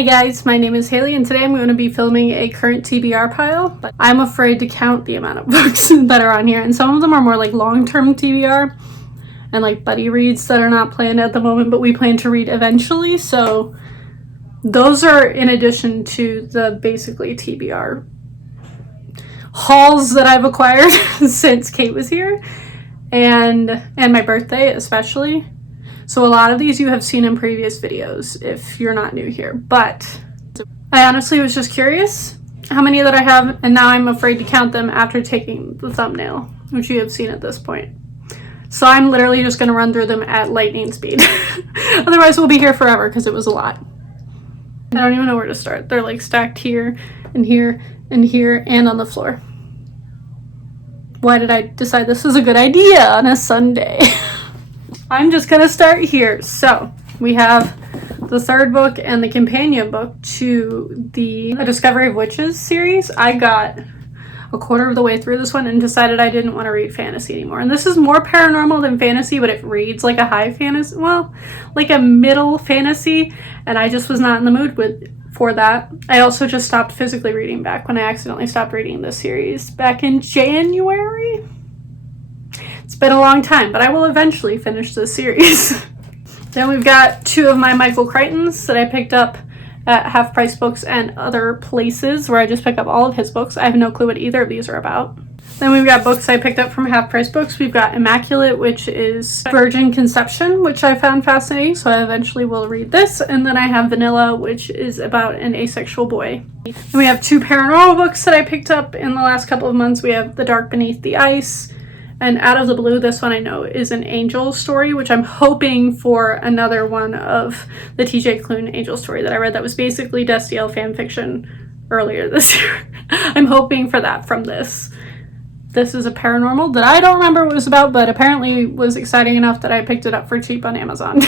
Hey guys, my name is Haley and today I'm going to be filming a current TBR pile, but I'm afraid to count the amount of books that are on here, and some of them are more like long-term TBR and like buddy reads that are not planned at the moment but we plan to read eventually, so those are in addition to the basically TBR hauls that I've acquired since Kate was here and my birthday especially. So a lot of these you have seen in previous videos if you're not new here, but I honestly was just curious how many that I have, and now I'm afraid to count them after taking the thumbnail, which you have seen at this point. So I'm literally just going to run through them at lightning speed. Otherwise we'll be here forever because it was a lot. I don't even know where to start. They're like stacked here and here and here and on the floor. Why did I decide this was a good idea on a Sunday? I'm just gonna start here. So we have the third book and the companion book to the A Discovery of Witches series. I got a quarter of the way through this one and decided I didn't want to read fantasy anymore. And this is more paranormal than fantasy, but it reads like a high fantasy, well, like a middle fantasy, and I just was not in the mood for that. I also just stopped physically reading back when I accidentally stopped reading this series back in January. It's been a long time, but I will eventually finish this series. Then we've got two of my Michael Crichtons that I picked up at Half Price Books and other places where I just pick up all of his books. I have no clue what either of these are about. Then we've got books I picked up from Half Price Books. We've got Immaculate, which is Virgin Conception, which I found fascinating, so I eventually will read this. And then I have Vanilla, which is about an asexual boy. And we have two paranormal books that I picked up in the last couple of months. We have The Dark Beneath the Ice, and Out of the Blue, this one I know is an angel story, which I'm hoping for another one of the TJ Klune angel story that I read that was basically Destiel fan fiction earlier this year. I'm hoping for that from this. This is a paranormal that I don't remember what it was about, but apparently was exciting enough that I picked it up for cheap on Amazon.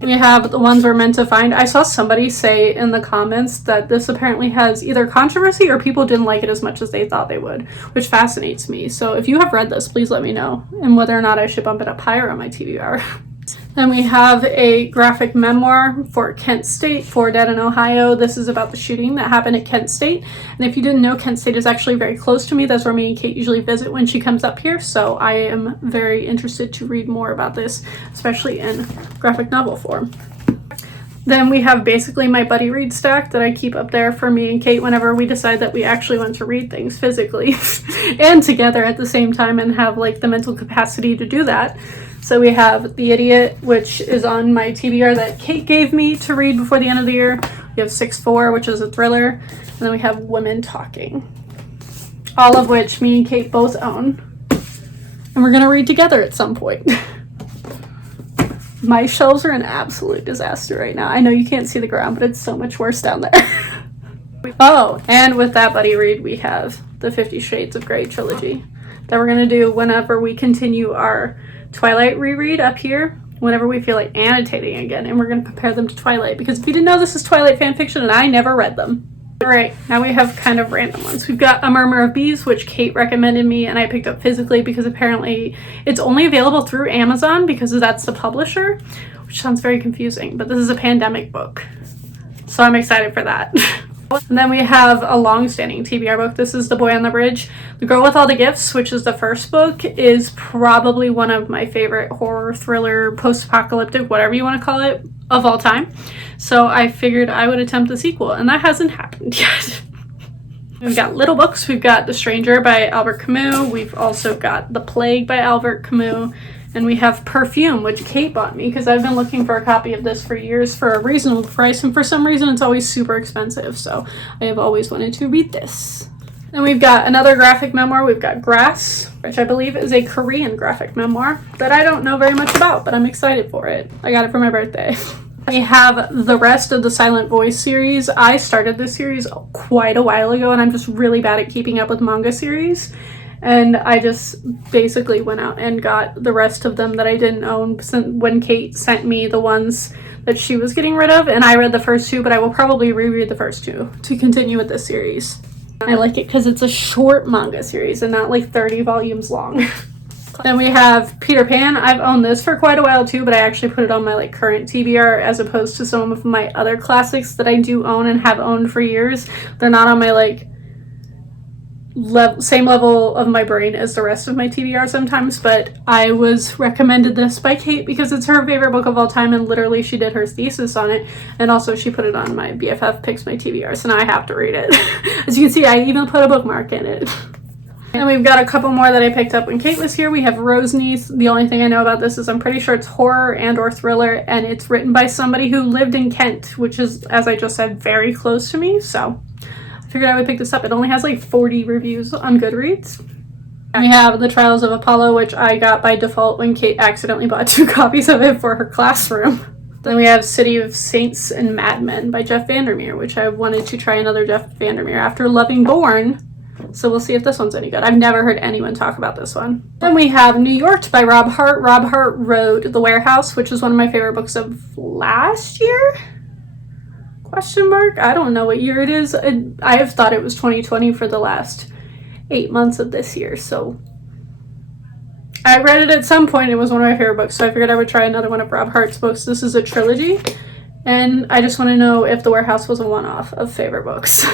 We have The Ones We're Meant to Find. I saw somebody say in the comments that this apparently has either controversy or people didn't like it as much as they thought they would, which fascinates me. So if you have read this, please let me know, and whether or not I should bump it up higher on my TBR. Then we have a graphic memoir for Kent State, for Dead in Ohio. This is about the shooting that happened at Kent State. And if you didn't know, Kent State is actually very close to me. That's where me and Kate usually visit when she comes up here. So I am very interested to read more about this, especially in graphic novel form. Then we have basically my buddy read stack that I keep up there for me and Kate whenever we decide that we actually want to read things physically and together at the same time and have like the mental capacity to do that. So we have The Idiot, which is on my TBR that Kate gave me to read before the end of the year. We have 6-4, which is a thriller. And then we have Women Talking, all of which me and Kate both own. And we're going to read together at some point. My shelves are an absolute disaster right now. I know you can't see the ground, but it's so much worse down there. Oh, and with that buddy read, we have the 50 Shades of Grey trilogy that we're going to do whenever we continue our Twilight reread up here, whenever we feel like annotating again, and we're going to compare them to Twilight, because if you didn't know, this is Twilight fan fiction and I never read them. Alright, now we have kind of random ones. We've got A Murmur of Bees, which Kate recommended me and I picked up physically because apparently it's only available through Amazon because that's the publisher, which sounds very confusing, but this is a pandemic book, so I'm excited for that. And then we have a long-standing TBR book. This is The Boy on the Bridge. The Girl with All the Gifts, which is the first book, is probably one of my favorite horror, thriller, post-apocalyptic, whatever you want to call it, of all time. So I figured I would attempt the sequel, and that hasn't happened yet. We've got little books. We've got The Stranger by Albert Camus. We've also got The Plague by Albert Camus. And we have Perfume, which Kate bought me because I've been looking for a copy of this for years for a reasonable price, and for some reason it's always super expensive, so I have always wanted to read this. Then we've got another graphic memoir. We've got Grass, which I believe is a Korean graphic memoir that I don't know very much about, but I'm excited for it. I got it for my birthday. We have the rest of the Silent Voice series. I started this series quite a while ago, and I'm just really bad at keeping up with manga series. And I just basically went out and got the rest of them that I didn't own when Kate sent me the ones that she was getting rid of. And I read the first two, but I will probably reread the first two to continue with this series. I like it because it's a short manga series and not like 30 volumes long. Then we have Peter Pan. I've owned this for quite a while too, but I actually put it on my like current TBR as opposed to some of my other classics that I do own and have owned for years. They're not on my like same level of my brain as the rest of my TBR sometimes, but I was recommended this by Kate because it's her favorite book of all time, and literally she did her thesis on it, and also she put it on my BFF Picks My TBR, so now I have to read it. As you can see, I even put a bookmark in it. And we've got a couple more that I picked up when Kate was here. We have Roseniece. The only thing I know about this is I'm pretty sure it's horror and or thriller, and it's written by somebody who lived in Kent, which is, as I just said, very close to me, so I figured I would pick this up. It only has like 40 reviews on Goodreads. We have The Trials of Apollo, which I got by default when Kate accidentally bought 2 copies of it for her classroom. Then we have City of Saints and Madmen by Jeff Vandermeer, which I wanted to try another Jeff Vandermeer after loving Born. So we'll see if this one's any good. I've never heard anyone talk about this one. Then we have New York by Rob Hart. Rob Hart wrote The Warehouse, which was one of my favorite books of last year? Question mark? I don't know what year it is. I have thought it was 2020 for the last 8 months of this year, so I read it at some point. It was one of my favorite books, so I figured I would try another one of Rob Hart's books. This is a trilogy, and I just want to know if The Warehouse was a one-off of favorite books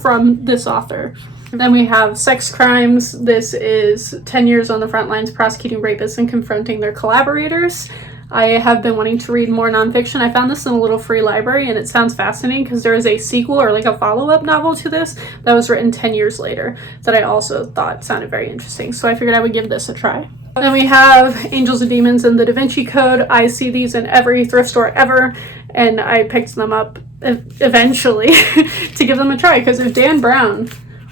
from this author. Then we have Sex Crimes. This is 10 years on the front lines prosecuting rapists and confronting their collaborators. I have been wanting to read more nonfiction. I found this in a little free library, and it sounds fascinating because there is a sequel or like a follow-up novel to this that was written 10 years later that I also thought sounded very interesting. So I figured I would give this a try. Then we have Angels and Demons and the Da Vinci Code. I see these in every thrift store ever, and I picked them up eventually to give them a try, because if Dan Brown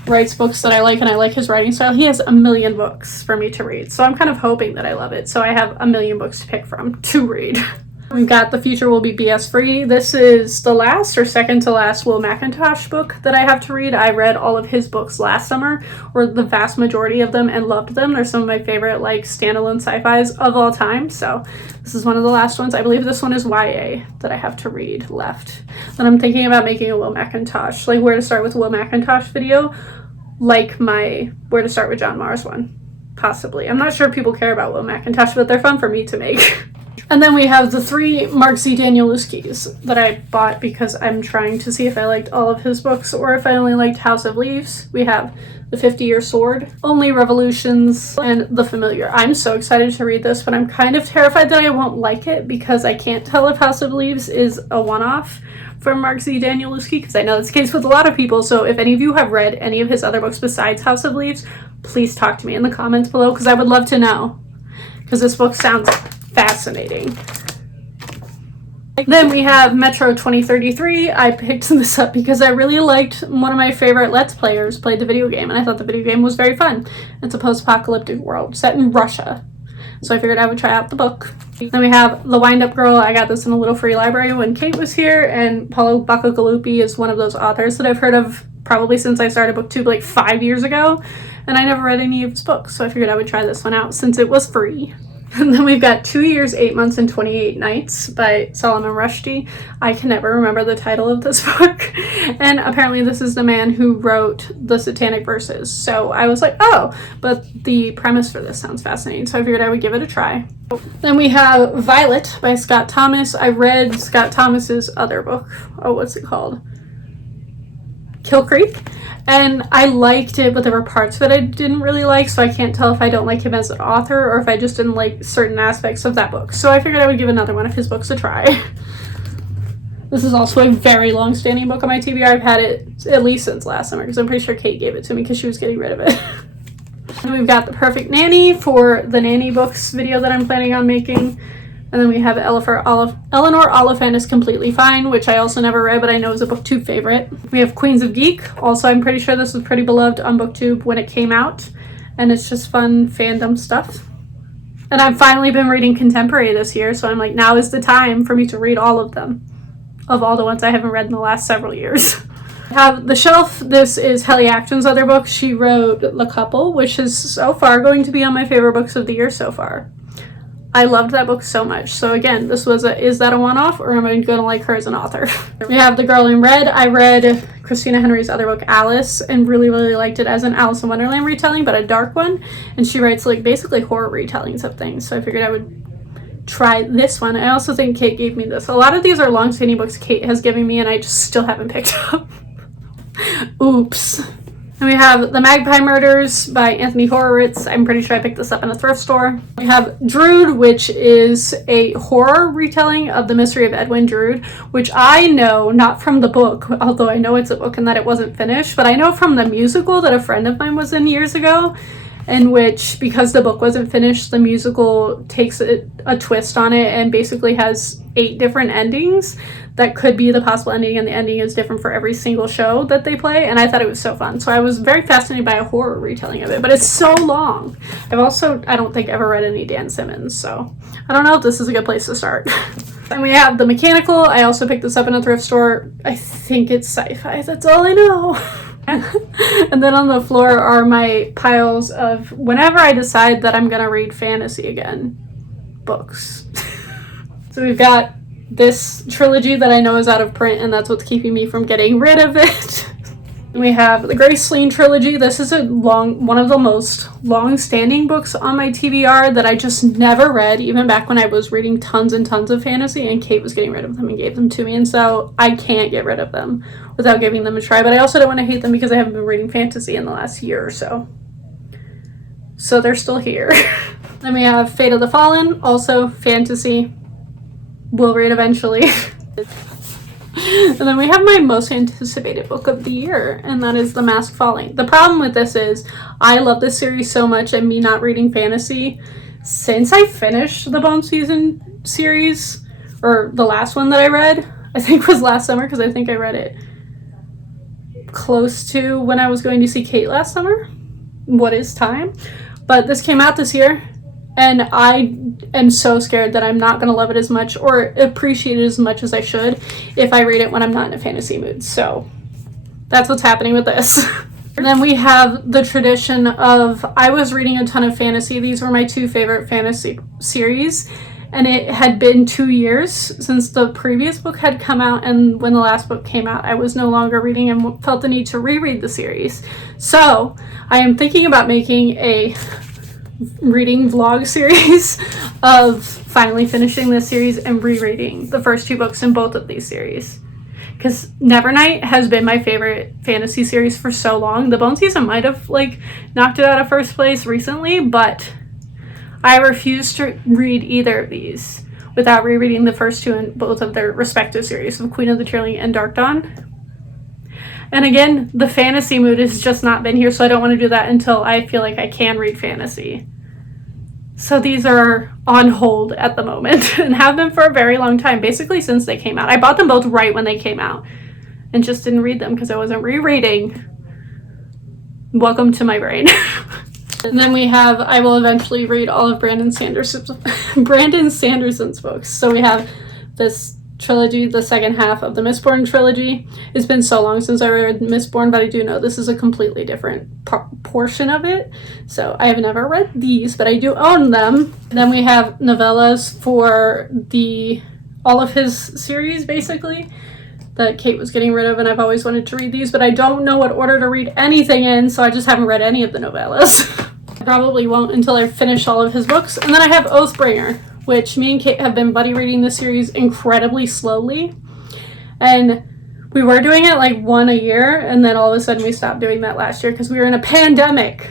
writes books that I like and I like his writing style, he has a million books for me to read. So I'm kind of hoping that I love it. So I have a million books to pick from to read. We've got The Future Will Be BS Free. This is the last or second to last Will McIntosh book that I have to read. I read all of his books last summer, or the vast majority of them, and loved them. They're some of my favorite like standalone sci-fis of all time. So this is one of the last ones. I believe this one is YA that I have to read left. Then I'm thinking about making a Will McIntosh, like where to start with Will McIntosh video, like my where to start with John Mars one, possibly. I'm not sure if people care about Will McIntosh, but they're fun for me to make. And then we have the 3 Mark Z. Danielewskis that I bought because I'm trying to see if I liked all of his books or if I only liked House of Leaves. We have The 50-Year Sword, Only Revolutions, and The Familiar. I'm so excited to read this, but I'm kind of terrified that I won't like it because I can't tell if House of Leaves is a one-off from Mark Z. Danielewski, because I know that's the case with a lot of people. So if any of you have read any of his other books besides House of Leaves, please talk to me in the comments below, because I would love to know, because this book sounds fascinating. Then we have Metro 2033. I picked this up because I really liked one of my favorite Let's Players played the video game, and I thought the video game was very fun. It's a post-apocalyptic world set in Russia, so I figured I would try out the book. Then we have The Wind-Up Girl. I got this in a little free library when Kate was here, and Paulo Bacalupi is one of those authors that I've heard of probably since I started BookTube like 5 years ago, and I never read any of his books, so I figured I would try this one out since it was free. And then we've got 2 Years, 8 Months, and 28 Nights by Solomon Rushdie. I can never remember the title of this book. And apparently this is the man who wrote the Satanic Verses. So I was like, oh, but the premise for this sounds fascinating. So I figured I would give it a try. Then we have Violet by Scott Thomas. I read Scott Thomas's other book. Oh, what's it called? Kill Creek. And I liked it, but there were parts that I didn't really like, so I can't tell if I don't like him as an author or if I just didn't like certain aspects of that book. So I figured I would give another one of his books a try. This is also a very long-standing book on my TBR. I've had it at least since last summer, because I'm pretty sure Kate gave it to me because she was getting rid of it. And we've got The Perfect Nanny for the Nanny Books video that I'm planning on making. And then we have Eleanor Oliphant is Completely Fine, which I also never read, but I know is a BookTube favorite. We have Queens of Geek. Also, I'm pretty sure this was pretty beloved on BookTube when it came out, and it's just fun fandom stuff. And I've finally been reading contemporary this year, so I'm like, now is the time for me to read all of them, of all the ones I haven't read in the last several years. I have The Shelf. This is Helly Acton's other book. She wrote The Couple, which is so far going to be on my favorite books of the year so far. I loved that book so much. So again, this was is that a one-off, or am I going to like her as an author? We have The Girl in Red. I read Christina Henry's other book, Alice, and really, really liked it as an Alice in Wonderland retelling, but a dark one. And she writes like basically horror retellings of things. So I figured I would try this one. I also think Kate gave me this. A lot of these are long-standing books Kate has given me and I just still haven't picked up. Oops. And we have The Magpie Murders by Anthony Horowitz. I'm pretty sure I picked this up in a thrift store. We have Drood, which is a horror retelling of The Mystery of Edwin Drood, which I know, not from the book, although I know it's a book and that it wasn't finished, but I know from the musical that a friend of mine was in years ago, in which, because the book wasn't finished, the musical takes a twist on it and basically has 8 different endings that could be the possible ending, and the ending is different for every single show that they play, and I thought it was so fun. So I was very fascinated by a horror retelling of it, but it's so long. I've also, I don't think, ever read any Dan Simmons, so I don't know if this is a good place to start. And we have The Mechanical. I also picked this up in a thrift store. I think it's sci-fi, that's all I know. And then on the floor are my piles of, whenever I decide that I'm gonna read fantasy again, books. So we've got this trilogy that I know is out of print, and that's what's keeping me from getting rid of it. We have the Grace Sleen trilogy. This is one of the most long-standing books on my TBR that I just never read, even back when I was reading tons and tons of fantasy, and Kate was getting rid of them and gave them to me, and so I can't get rid of them without giving them a try, but I also don't want to hate them because I haven't been reading fantasy in the last year or so. So they're still here. Then we have Fate of the Fallen, also fantasy. We'll read eventually. And then we have my most anticipated book of the year, and that is The Mask Falling. The problem with this is I love this series so much, and me not reading fantasy, since I finished the Bone Season series, or the last one that I read, I think was last summer, because I think I read it close to when I was going to see Kate last summer. What is time? But this came out this year, and I am so scared that I'm not going to love it as much or appreciate it as much as I should if I read it when I'm not in a fantasy mood. So that's what's happening with this. And then we have the tradition of, I was reading a ton of fantasy. These were my 2 favorite fantasy series. And it had been 2 years since the previous book had come out. And when the last book came out, I was no longer reading and felt the need to reread the series. So I am thinking about making a reading vlog series of finally finishing this series and rereading the first 2 books in both of these series, because Nevernight has been my favorite fantasy series for so long. The Bone Season might have like knocked it out of first place recently, but I refuse to read either of these without rereading the first 2 in both of their respective series of Queen of the Tearling and Dark Dawn. And again, the fantasy mood has just not been here, so I don't want to do that until I feel like I can read fantasy. So these are on hold at the moment and have been for a very long time, basically since they came out. I bought them both right when they came out and just didn't read them because I wasn't rereading. Welcome to my brain. And then we have, I will eventually read all of Brandon Sanderson's books. So we have this trilogy, the second half of the Mistborn trilogy. It's been so long since I read Mistborn, but I do know this is a completely different portion of it. So I have never read these, but I do own them. And then we have novellas for all of his series, basically, that Kate was getting rid of, and I've always wanted to read these, but I don't know what order to read anything in, so I just haven't read any of the novellas. I probably won't until I finish all of his books. And then I have Oathbringer, which me and Kate have been buddy reading this series incredibly slowly. And we were doing it like 1 a year, and then all of a sudden we stopped doing that last year because we were in a pandemic.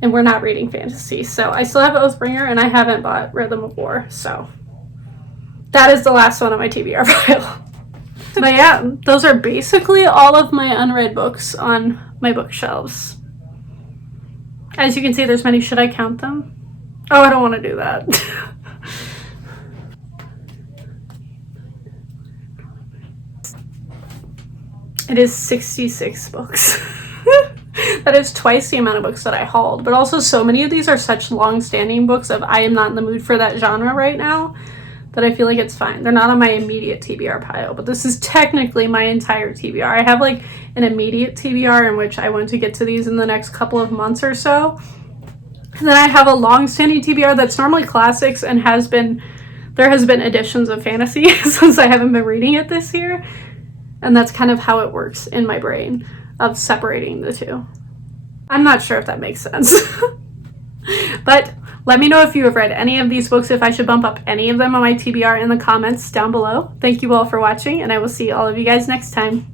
And we're not reading fantasy. So I still have Oathbringer, and I haven't bought Rhythm of War. So that is the last one on my TBR file. But yeah, those are basically all of my unread books on my bookshelves. As you can see, there's many. Should I count them? Oh, I don't want to do that. It is 66 books. That is twice the amount of books that I hauled. But also so many of these are such long-standing books of I am not in the mood for that genre right now that I feel like it's fine. They're not on my immediate TBR pile, but this is technically my entire TBR. I have like an immediate TBR in which I want to get to these in the next couple of months or so. And then I have a long-standing TBR that's normally classics and there has been editions of fantasy since I haven't been reading it this year. And that's kind of how it works in my brain, of separating the two. I'm not sure if that makes sense. But let me know if you have read any of these books, if I should bump up any of them on my TBR in the comments down below. Thank you all for watching, and I will see all of you guys next time.